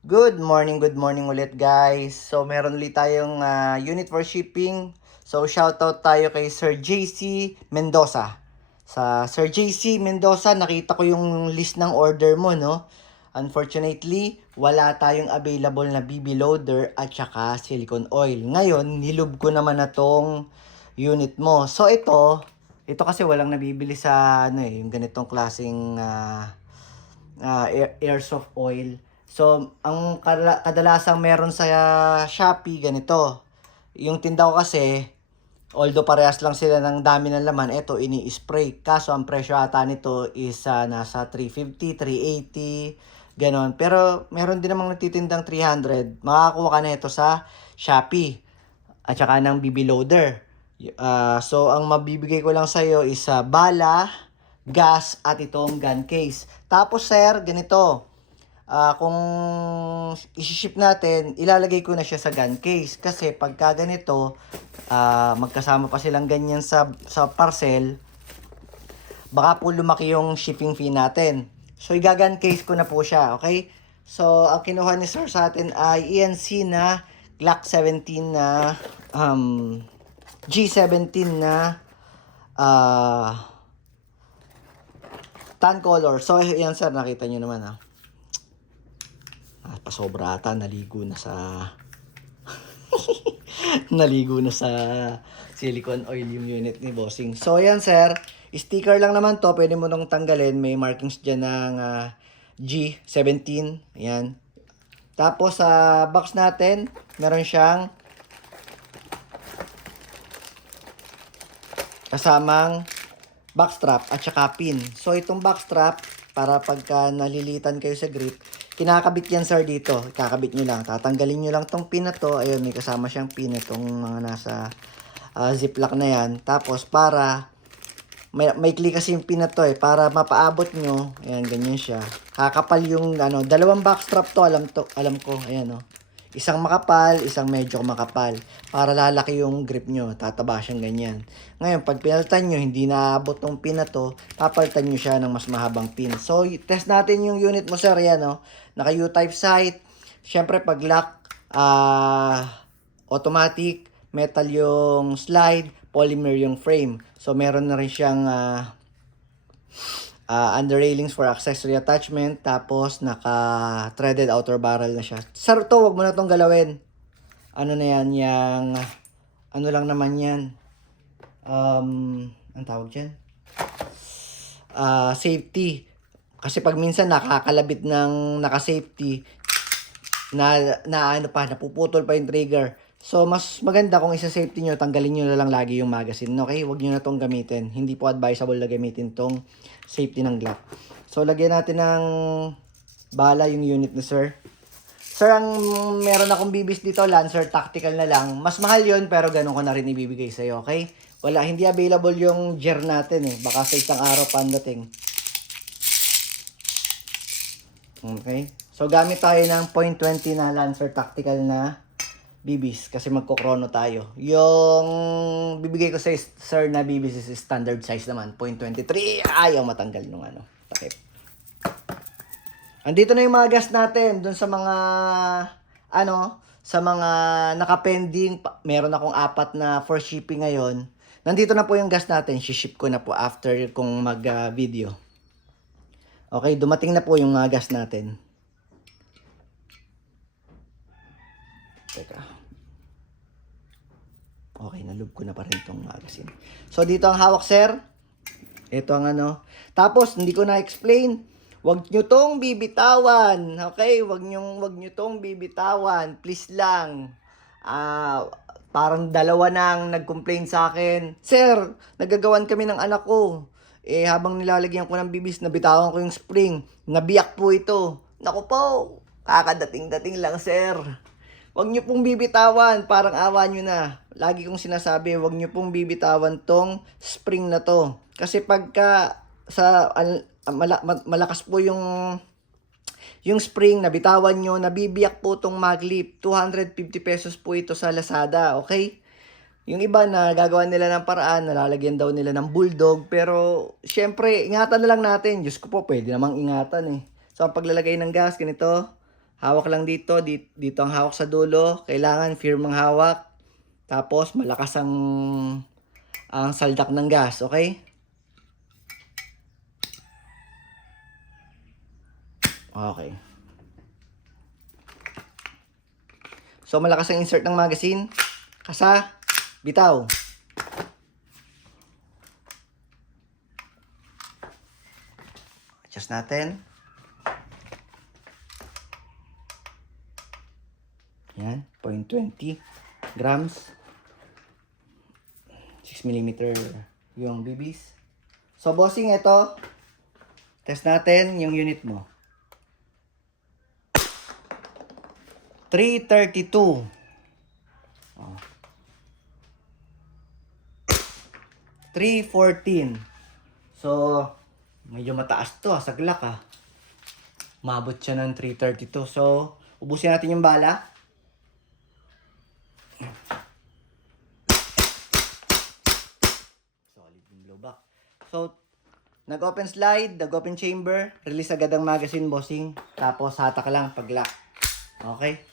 Good morning ulit guys. So meron ulit tayong unit for shipping. So shoutout tayo kay Sir JC Mendoza. Sa Sir JC Mendoza, nakita ko yung list ng order mo, no? Unfortunately, wala tayong available na BB loader at saka silicone oil. Ngayon, nilob ko naman na tong unit mo. So ito kasi walang nabibili sa ano yung ganitong klaseng airsoft oil. So, ang kadalasang meron sa Shopee, ganito. Yung tinda ko kasi, although parehas lang sila ng dami ng laman, eto ini-spray. Kaso ang presyo ata nito is nasa 350, 380, ganon. Pero meron din namang nagtitindang 300. Makakakuha ka na ito sa Shopee at saka ng BB loader. So, ang mabibigay ko lang sa'yo is bala, gas, at itong gun case. Tapos, sir, ganito. Kung isi-ship natin, ilalagay ko na siya sa gun case. Kasi pagka ganito, magkasama pa silang ganyan sa parcel, baka po lumaki yung shipping fee natin. So, i-gun case ko na po siya, okay? So, ang kinuha ni sir sa atin ay ENC na Glock 17 na G17 na tan color. So, yan sir, nakita nyo naman pasobra ata, naligo na sa naligo na sa silicone oil yung unit ni bossing. So yan sir, sticker lang naman to, pwede mo nang tanggalin, may markings dyan ng G17, ayan. Tapos sa box natin, meron siyang kasamang backstrap at saka pin. So itong backstrap, para pagka nalilitan kayo sa grip, kinakabit yan sir dito. Kakabit nyo lang. Tatanggalin nyo lang tong pin na to. Ayun, may kasama siyang pin. Itong mga nasa ziplock na yan. Tapos para, may click kasi yung pin na to para mapaabot nyo. Ayan, ganyan siya. Kakapal yung, dalawang backstrap to. Alam ko. Ayan, Isang makapal, isang medyo makapal. Para lalaki yung grip nyo. Tataba siyang ganyan. Ngayon, pag pinalitan nyo, hindi naabot ng pin na to, papalitan nyo siya ng mas mahabang pin. So, test natin yung unit mo, sir. Yan, Naka U-type sight. Siyempre, pag lock, automatic, metal yung slide, polymer yung frame. So, meron na rin siyang under railings for accessory attachment. Tapos, naka-threaded outer barrel na siya. Sir, to, wag mo na tong galawin. Ano na yan, yung, ano lang naman yan. Ang tawag dyan? Safety. Kasi pag minsan nakakalabit ng naka-safety, napuputol pa yung trigger. So, mas maganda kung isa-safety nyo, tanggalin nyo na lang lagi yung magazine. Okay? Huwag nyo na tong gamitin. Hindi po advisable na gamitin tong safety ng Glock. So, lagyan natin ng bala yung unit ni sir. Sir, ang meron akong bibis dito, Lancer Tactical na lang. Mas mahal yun, pero ganun ko na rin ibibigay sa'yo, okay? Wala, hindi available yung gear natin Baka sa isang araw pa ang dating. Okay? So, gamit tayo ng .20 na Lancer Tactical na bibis kasi magkokrono tayo. Yung bibigay ko sa sir na bibis is standard size naman, .23. Ayaw matanggal nung takip. Andito na yung mga gas natin dun sa mga sa mga nakapending. Meron akong 4 na for shipping ngayon. Nandito na po yung gas natin. Ship ko na po after kung mag-video. Okay, dumating na po yung gas natin. Teka. Okay, nalub ko na pa rin tong magazine. So, dito ang hawak, sir. Ito ang Tapos, hindi ko na-explain. Huwag nyo tong bibitawan. Okay? Huwag nyo tong bibitawan. Please lang. Parang dalawa nang nag-complain sa akin. Sir, nagagawan kami ng anak ko. Habang nilalagyan ko ng bibis, nabitawan ko yung spring. Nabiyak po ito. Naku po, kakadating-dating lang, sir. Huwag nyo pong bibitawan, parang awa nyo na. Lagi kong sinasabi, huwag nyo pong bibitawan tong spring na to. Kasi pagka malakas po yung spring, nabitawan nyo, nabibiyak po tong maglip. 250 pesos po ito sa Lazada, okay? Yung iba na gagawa nila ng paraan, nalalagyan daw nila ng bulldog. Pero, syempre, ingatan na lang natin. Diyos ko po, pwede namang ingatan So, ang paglalagay ng gas, ganito. Hawak lang dito, dito ang hawak sa dulo. Kailangan firm ang hawak. Tapos malakas ang saldak ng gas, okay? Okay. So malakas ang insert ng magazine. Kasa, bitaw. Adjust natin. Yan, 0.20 grams. 6mm yung BBs. So bossing, ito. Test natin yung unit mo. 332. Oh. 314. So, medyo mataas to, saglak ah. Mabot siya ng 332. So, ubusin natin yung bala. Solid yung blowback. So, nag-open slide, nag-open chamber, release agad ang magazine, bossing. Tapos, hatak lang pag-lock. Okay?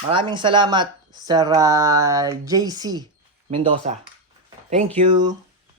Maraming salamat, Sir JC Mendoza. Thank you.